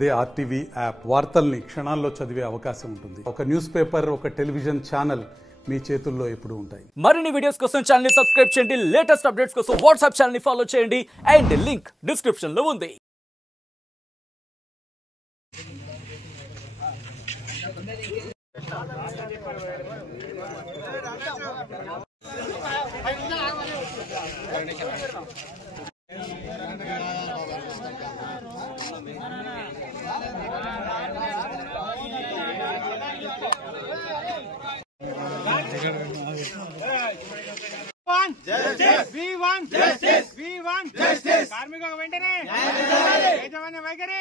అదే RTV app వార్తల్ని క్షణాల్లో చదివే అవకాశం ఉంటుంది. ఒక న్యూస్ పేపర్, ఒక టెలివిజన్ ఛానల్ మీ చేతుల్లో ఎప్పుడు ఉంటాయి. మరిన్ని వీడియోస్ కోసం ఛానల్ ని సబ్స్క్రైబ్ చేయండి. లేటెస్ట్ అప్డేట్స్ కోసం వాట్సాప్ ఛానల్ ని ఫాలో చేయండి. అండ్ లింక్ డిస్క్రిప్షన్ లో ఉంది. కార్మికులకు వెంటనే యజమాన్య వైఖరి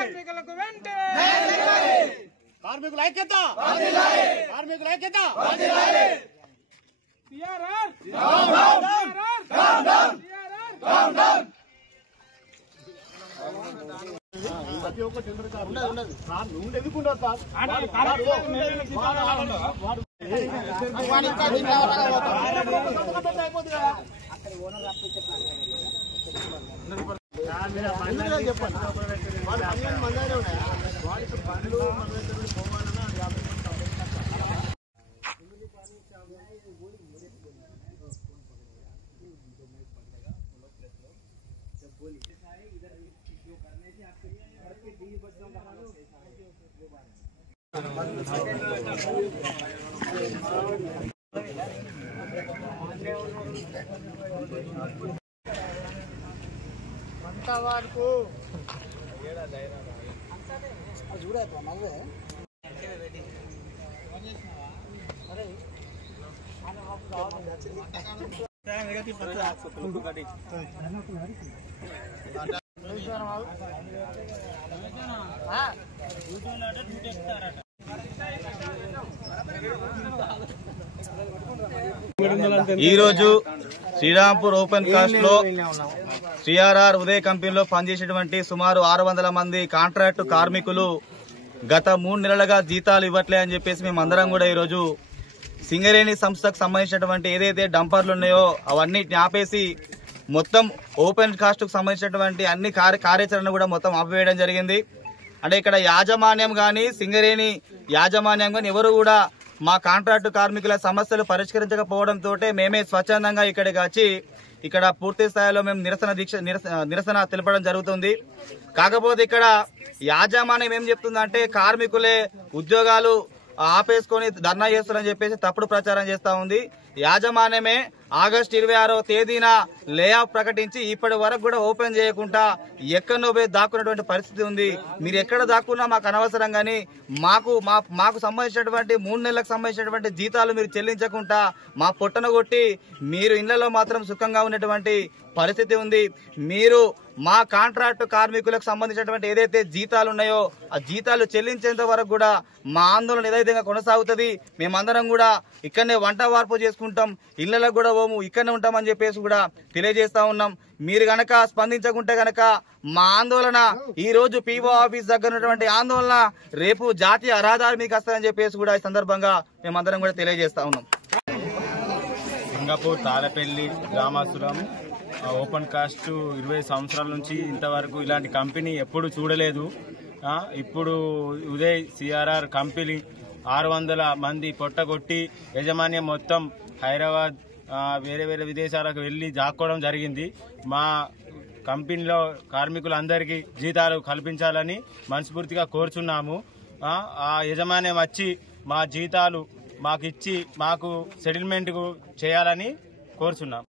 కార్మికులకు వెంటనే కార్మికుల ఐక్యత కార్మికుల ఐక్యత ప్రతి ఒక్క టెండర్ వాడుకు ఈ రోజు శ్రీరాంపూర్ ఓపెన్ కాస్ట్ లో సిఆర్ఆర్ ఉదయ్ కంపెనీలో పనిచేసేటువంటి సుమారు 600 మంది కాంట్రాక్టు కార్మికులు గత 3 నెలలుగా జీతాలు ఇవ్వట్లే అని చెప్పేసి మేమందరం కూడా ఈ రోజు సింగరేణి సంస్థకు సంబంధించినటువంటి ఏదైతే డంపర్లు ఉన్నాయో అవన్నీ ఆపేసి మొత్తం ఓపెన్ కాస్ట్ కు సంబంధించినటువంటి అన్ని కార్యాచరణ కూడా మొత్తం ఆపివేయడం జరిగింది. అంటే ఇక్కడ యాజమాన్యం గాని సింగరేణి యాజమాన్యం గాని ఎవరు కూడా మా కాంట్రాక్టు కార్మికుల సమస్యలు పరిష్కరించకపోవడంతో మేమే స్వచ్ఛందంగా ఇక్కడికి వచ్చి ఇక్కడ పూర్తి స్థాయిలో మేము నిరసన తెలపడం జరుగుతుంది. కాకపోతే ఇక్కడ యాజమాన్యం ఏం చెప్తుందంటే కార్మికులే ఉద్యోగాలు ఆపేసుకొని ధర్నా చేస్తారని చెప్పేసి తప్పుడు ప్రచారం చేస్తా ఉంది. యాజమాన్యమే ఆగస్టు 26వ తేదీన లే ఆఫ్ ప్రకటించి ఇప్పటి వరకు కూడా ఓపెన్ చేయకుండా ఎక్కడో పోయి దాక్కున్నటువంటి పరిస్థితి ఉంది. మీరు ఎక్కడ దాక్కున్నా మాకు అనవసరం, కానీ మాకు సంబంధించినటువంటి 3 నెలలకు సంబంధించినటువంటి జీతాలు మీరు చెల్లించకుండా మా పొట్టన కొట్టి మీరు ఇళ్లలో మాత్రం సుఖంగా ఉన్నటువంటి పరిస్థితి ఉంది. మీరు మా కాంట్రాక్టు కార్మికులకు సంబంధించినటువంటి ఏదైతే జీతాలు ఉన్నాయో ఆ జీతాలు చెల్లించేంత వరకు కూడా మా ఆందోళన యథావిధంగా కొనసాగుతుంది. మేమందరం కూడా ఇక్కడనే వంట వార్పు చేసుకుంటాం, ఇళ్లలో కూడా ఇక్కడనే ఉంటామని చెప్పేసి కూడా తెలియజేస్తా ఉన్నాం. మీరు గనక స్పందించకుంటే గనక మా ఆందోళన ఈ రోజు పీఓ ఆఫీస్ దగ్గర ఉన్నటువంటి ఆందోళన రేపు జాతీయ రహదారి మీకు వస్తుందని చెప్పేసి కూడా ఈ సందర్భంగా మేమందరం కూడా తెలియజేస్తా ఉన్నాం. సింగపూర్ తారపల్లి గ్రామస్తులం. ఓపెన్ కాస్ట్ 20 సంవత్సరాల నుంచి ఇంతవరకు ఇలాంటి కంపెనీ ఎప్పుడు చూడలేదు. ఇప్పుడు ఉదయ్ సిఆర్ఆర్ కంపెనీ 600 మంది పొట్టగొట్టి యజమాన్యం మొత్తం హైదరాబాద్ వేరే వేరే విదేశాలకు వెళ్లి జాక్కోవడం జరిగింది. మా కంపెనీలో కార్మికులందరికీ జీతాలు కల్పించాలని మనస్ఫూర్తిగా కోరుచున్నాము. ఆ యజమాన్యం వచ్చి మా జీతాలు మాకు ఇచ్చి మాకు సెటిల్మెంట్ చేయాలని కోరుచున్నాం.